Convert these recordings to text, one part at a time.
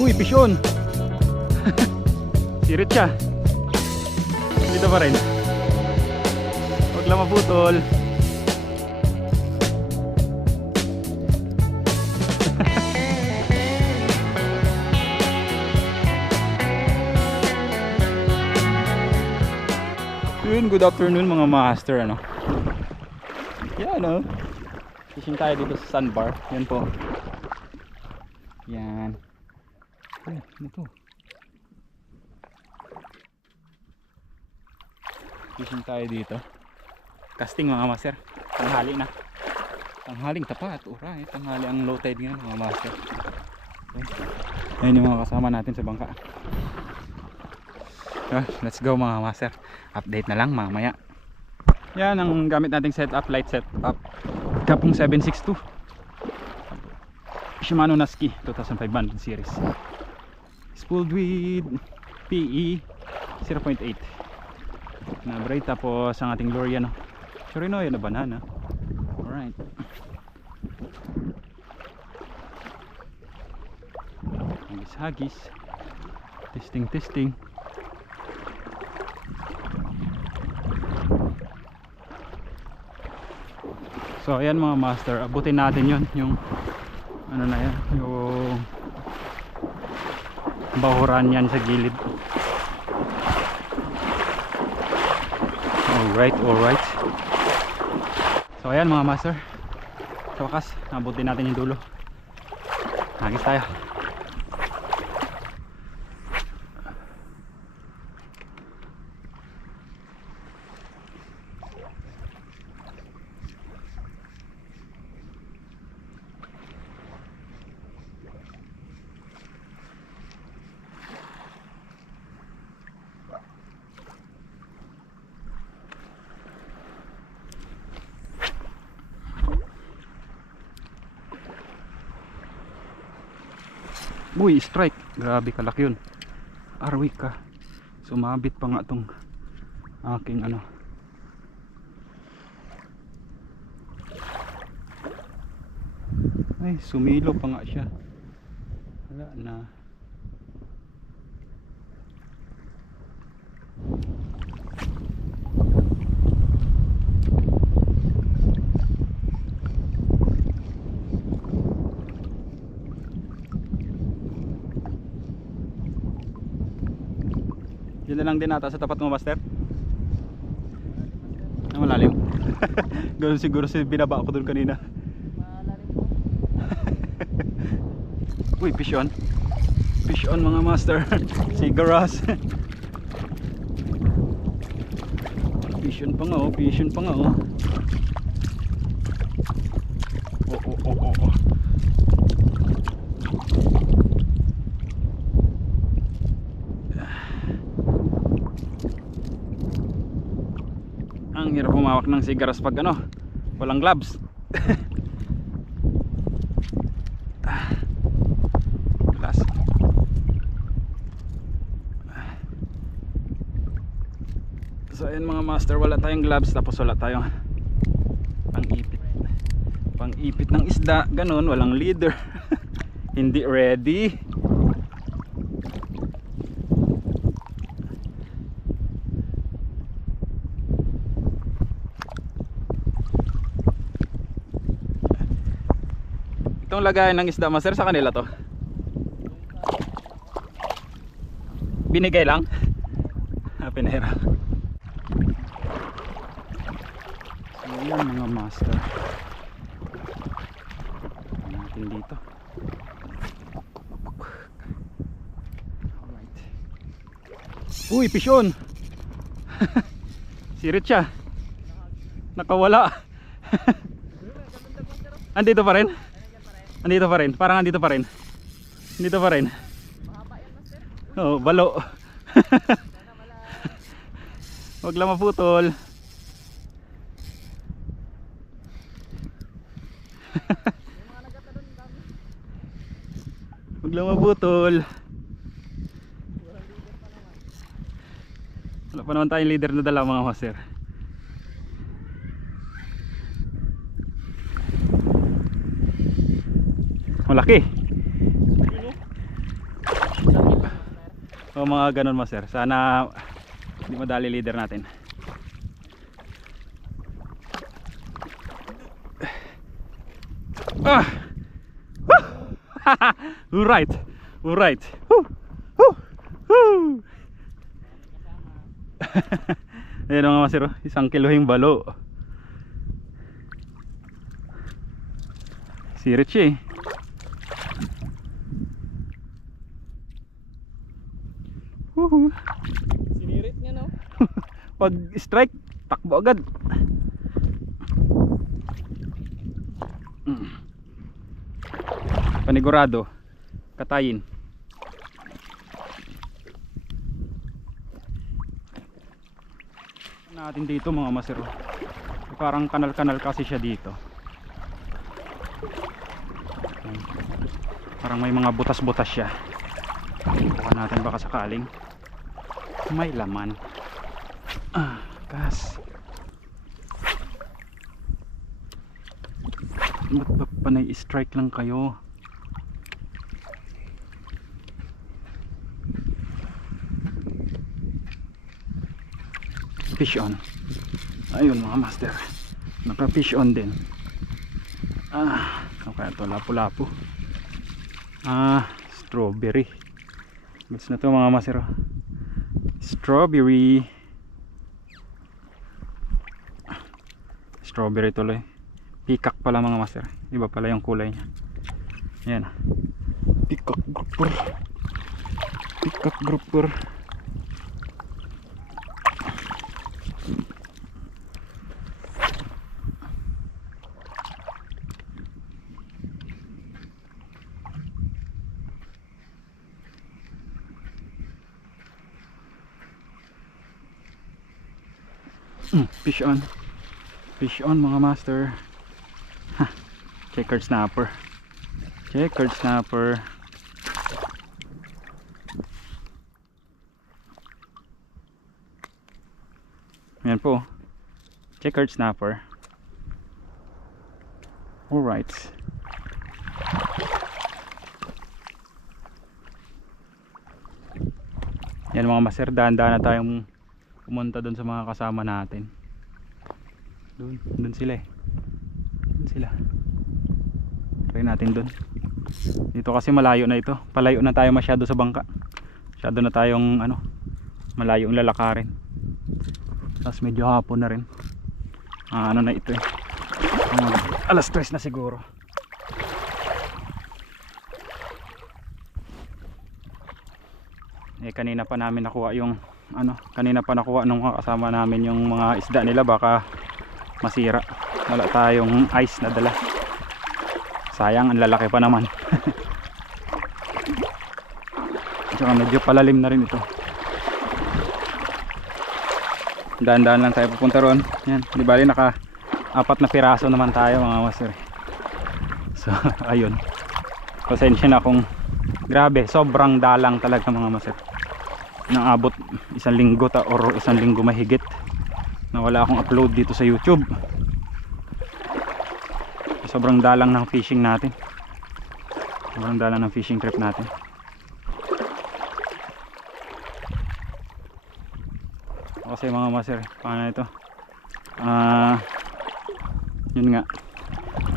Uy, pisyon! Sirit siya. Dito pa rin. Huwag lang maputol. Yun, good afternoon mga master ano. Yan ano. Fishing tayo dito sa sandbar. Yan po. Yan. Ay, ano to? Fishing tayo dito. Casting mga master. Tanghali na. Tanghaling tapat. Eh. Tanghali ang low tide ngayon mga master. Okay. Ayun yung mga kasama natin sa bangka. Ah, let's go mga master. Update na lang mamaya. Yan ang gamit nating setup, light setup. Kapong 762. Shimano Naski 2500 series. Spooled with PE 0.8 na braid tapos ang ating lure yan. Chorino yun na banana. Alright. Hagis hagis. Testing testing. So ayan mga master, abutin natin yon yung ano na yan, yung bahuran yan sa gilid. Alright, alright. So ayan mga master. Sa wakas, abutin natin yung dulo. Hagis tayo. Uy, strike. Grabe kalaki yun. Arwi ka. Sumabit pa nga tong aking ano. Ay, sumilo pa nga siya. Wala na. Yun na lang din ata sa tapat mo, Master. Na malalim. Ganun siguro si binaba ko dun kanina. Uy, fish on. Fish on mga master. Sigaras. fish on pa nga oh, fish on pa nga. Oh, oh, oh, oh, oh. Ang hirap humawak ng sigaras pag ano, walang gloves. Glass. So ayun mga master, wala tayong gloves tapos wala tayong pang-ipit. Pang-ipit ng isda, ganun, walang leader. Hindi ready. Itong lagayan ng isda master sa kanila to. Binigay lang. Ah, pinahira. So yan mga master. Tingnan natin dito. Alright. Uy, pisyon! Sirit siya. Nakawala. Andito pa rin? Andito pa rin. Parang andito pa rin. Andito pa rin. Oh, balo. Wag lang maputol. Wag lang maputol. Wala pa naman tayong leader na dala mga master. Malaki. O mga ganun master. Sana hindi madali leader natin. Ah! Alright. Alright. Woo! Woo! Woo! Ayan mga master, oh. isang kilohing balo. Si Richie. Woohoo. Sinirit niya no? Pag strike, takbo agad. Mm. Panigurado. Katayin. natin dito mga masero. Parang kanal-kanal kasi siya dito. Parang may mga butas-butas siya. Bukan natin baka sakaling may laman. Ah, gas. Ba't ba panay strike lang kayo? Fish on. Ayun mga master. Naka fish on din. Ah, ano kaya to? Lapu-lapu. Ah, strawberry. Gusto na to mga master. Strawberry. Strawberry tuloy. Peacock pala mga master. Iba pala yung kulay niya. Ayan. Peacock grouper. Peacock grouper. Mm, fish on. Fish on mga master. Ha, checkered snapper. Checkered snapper. Yan po. Checkered snapper. Alright. Yan mga master, dahan-dahan na tayong pumunta doon sa mga kasama natin. Doon, doon sila eh. Doon sila. Try natin doon. Dito kasi malayo na ito. Palayo na tayo masyado sa bangka. Masyado na tayong ano, malayo ang lalakarin. Tapos medyo hapon na rin. Ah, ano na ito eh. Ah, alas 3 na siguro. Eh kanina pa namin nakuha yung ano, kanina pa nakuha nung kasama namin yung mga isda nila baka masira. Wala tayong ice na dala. Sayang, ang lalaki pa naman. Tsaka medyo palalim na rin ito. Daan-daan lang tayo pupunta ron. Yan, di bali naka apat na piraso naman tayo mga master. So, ayun. Pasensya na kung grabe, sobrang dalang talaga mga master nang abot isang linggo ta or isang linggo mahigit na wala akong upload dito sa YouTube. Sobrang dalang ng fishing natin. Sobrang dalang ng fishing trip natin. Kasi mga master. Paano ito? Ah yun nga.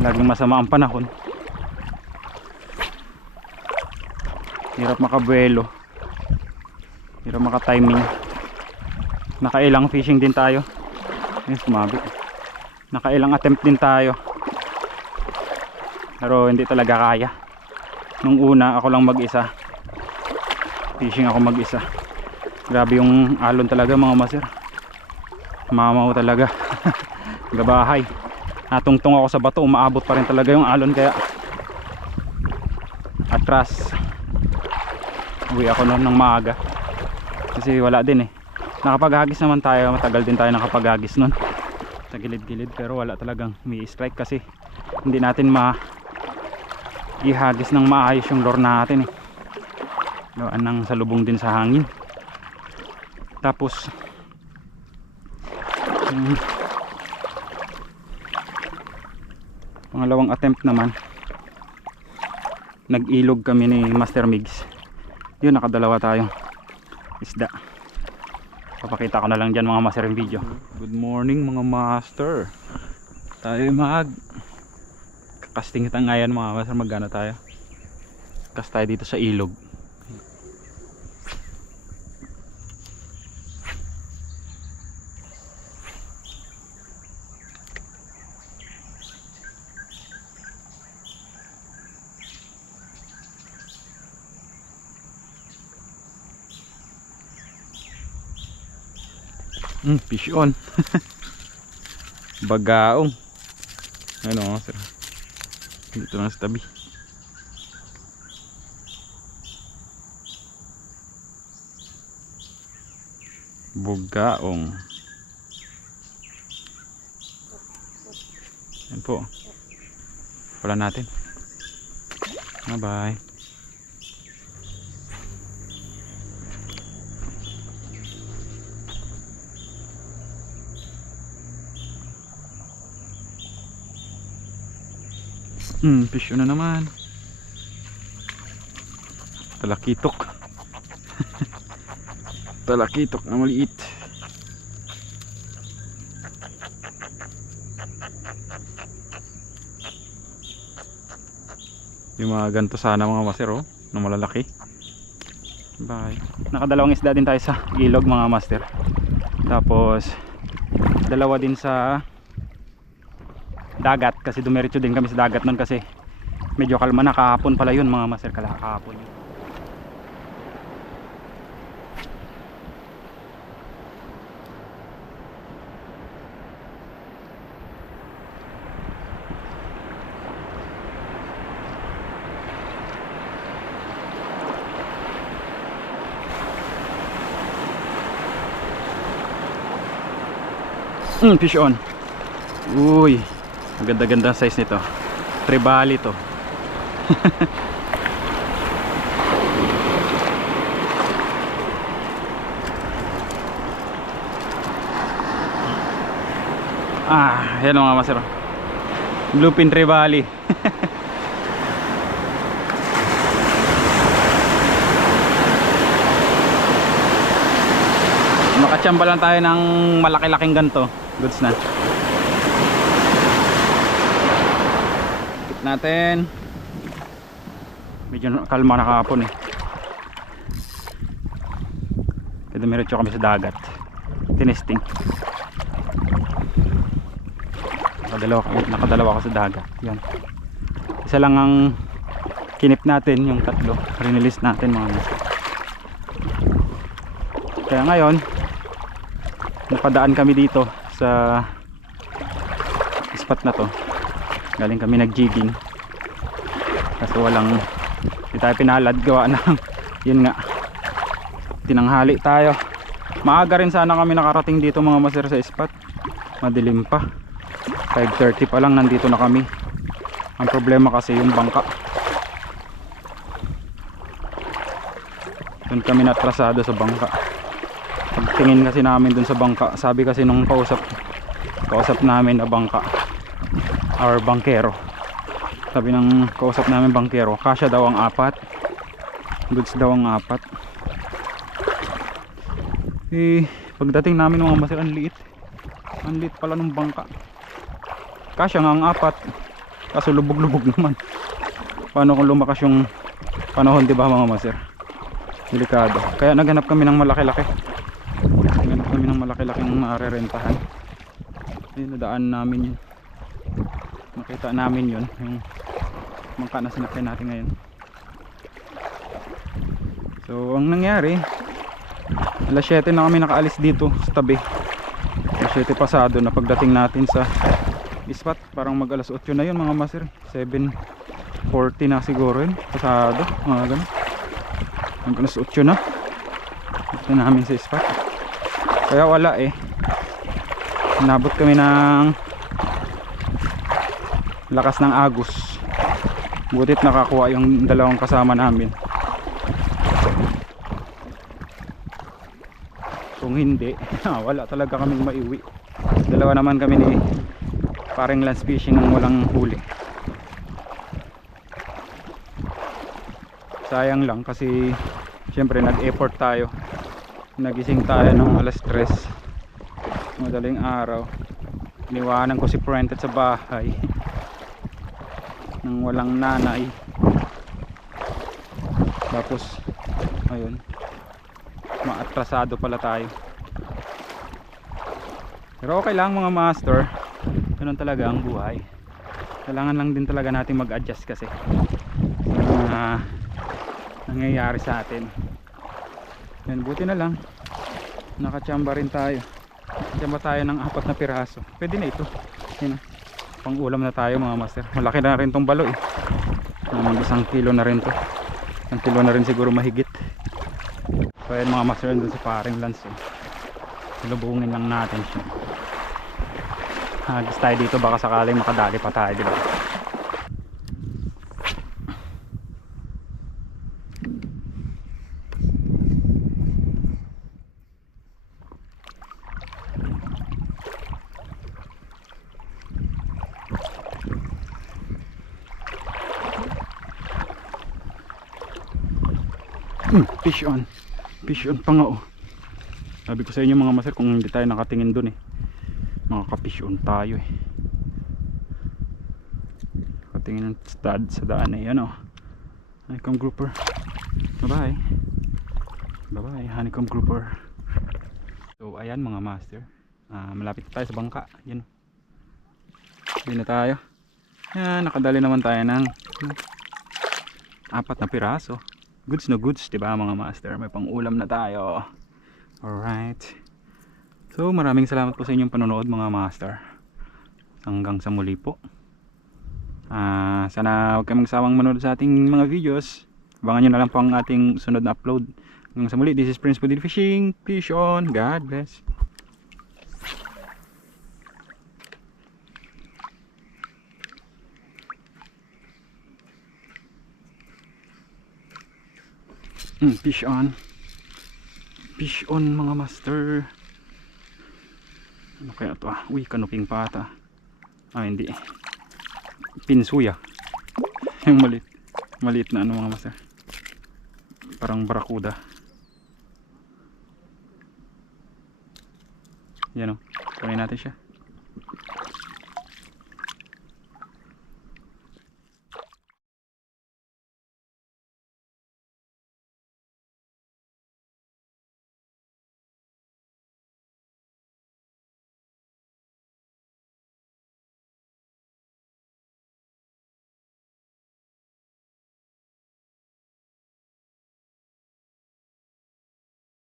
Laging masama ang panahon. Hirap makabuelo. Hirap maka-timing. Nakailang fishing din tayo ayun sumabit nakailang attempt din tayo. Pero hindi talaga kaya. Nung una ako lang mag-isa. Fishing ako mag-isa. Grabe yung alon talaga mga maser mamaw talaga. Gabahay. Natungtong ako sa bato. Umaabot pa rin talaga yung alon kaya atras. Uwi ako noon ng maaga. Kasi wala din eh nakapaghagis naman tayo. Matagal din tayo nakapaghagis nun. Sa gilid-gilid pero wala talagang may strike kasi hindi natin ma ihagis ng maayos yung lure natin eh. Gawaan ng salubong din sa hangin. Tapos um, pangalawang attempt naman nag-ilog kami ni Master Migs yun nakadalawa tayo isda papakita ko na lang dyan mga master yung video. Good morning mga master. Tayo mag kakasting kita ngayon mga master. Magana tayo? Kas tayo dito sa ilog Mm, fish on. Bagaong. Ano, sir. Dito lang sa tabi. Bugaong. Yan po. Wala natin. Bye-bye. Hmm, fish na naman. Talakitok. Talakitok na maliit. Yung mga ganito sana mga master oh, na malalaki. Bye. Nakadalawang isda din tayo sa ilog mga master. Tapos dalawa din sa dagat kasi dumiretso din kami sa dagat nun kasi medyo kalma na kahapon pala yun mga master kala kahapon yun. Mm, fish on. Uy, ang ganda-ganda size nito. Tribali to. ah, yan mga masero. Bluepin Tribali. Makachamba lang tayo ng malaki-laking ganto. Goods na. Tip natin. Medyo kalma na kahapon eh. Kaya dumiretso kami sa dagat. Tinesting. Nakadalawa, nakadalawa ako sa dagat. Yan. Isa lang ang kinip natin yung tatlo. Rinilis natin mga nasa. Kaya ngayon, napadaan kami dito sa spot na to galing kami nag jigging kasi walang hindi tayo pinalad gawa ng yun nga. Tinanghali tayo. Maaga rin sana kami nakarating dito mga maser sa spot. Madilim pa. 5.30 pa lang nandito na kami. Ang problema kasi yung bangka. Doon kami natrasado sa bangka. Pagtingin kasi namin dun sa bangka sabi kasi nung kausap kausap namin na bangka or bangkero sabi ng kausap namin bangkero kasya daw ang apat. Goods daw ang apat. Eh pagdating namin mga masir ang liit. Ang liit pala ng bangka. Kasya nga ang apat. Kaso lubog lubog naman. Paano kung lumakas yung panahon di ba mga masir delikado. Kaya naghanap kami ng malaki laki Ganap kami ng malaki-laking marerentahan. Ayun, nadaan namin yun. Nakita namin yun. Yung mangka na sinakyan natin ngayon. So, ang nangyari, alas 7 na kami nakaalis dito sa tabi. Alas 7 pasado na pagdating natin sa spot. Parang mag alas 8 na yun mga master. 7.40 na siguro yun. Pasado. Mga ganun. Mag alas 8 na. Ito namin sa spot kaya wala eh nabot kami ng lakas ng agos butit nakakuha yung dalawang kasama namin. Kung hindi ah, wala talaga kaming maiwi dalawa naman kami ni paring lance fishing ng walang huli. Sayang lang kasi syempre nag effort tayo. Nagising tayo ng alas 3 madaling araw. Iniwanan ko si Prentet sa bahay nang walang nanay. Tapos ayun. Maatrasado pala tayo. Pero okay lang mga master. Ganun talaga ang buhay. Kailangan lang din talaga natin mag-adjust kasi sa mga nangyayari sa atin. Yan buti na lang. Nakachamba rin tayo. Chamba tayo ng apat na piraso. Pwede na ito. Yan pang ulam na tayo mga master. Malaki na rin tong balo eh. Namang isang kilo na rin to. Isang kilo na rin siguro mahigit. So yan mga master dun sa paring lance eh. lang natin siya. Hagis tayo dito. Baka sakaling makadali pa tayo diba Hmm, fish on. Fish on pa oh. Sabi ko sa inyo mga master kung hindi tayo nakatingin dun eh. Makaka-fish on tayo eh. Nakatingin ng stud sa daan eh. Yan oh. Honeycomb grouper. Bye bye. Bye bye honeycomb grouper. So ayan mga master. Ah, malapit tayo sa bangka. Yan. Hindi na tayo. Yan, nakadali naman tayo ng hmm, apat na piraso goods na goods, 'di ba mga master? May pang-ulam na tayo. Alright. So, maraming salamat po sa inyong panonood mga master. Hanggang sa muli po. Ah, sana huwag kayong magsawang manood sa ating mga videos. Abangan nyo na lang po ang ating sunod na upload. Hanggang sa muli, this is Prince Budil Fishing. Fish on. God bless. Mm, fish on. Fish on mga master. Ano kaya to ah? Uy, kanuping pata. Ah, hindi. Pinsuya. Yung maliit. Maliit na ano mga master. Parang barakuda. Yan o. Kunin natin siya.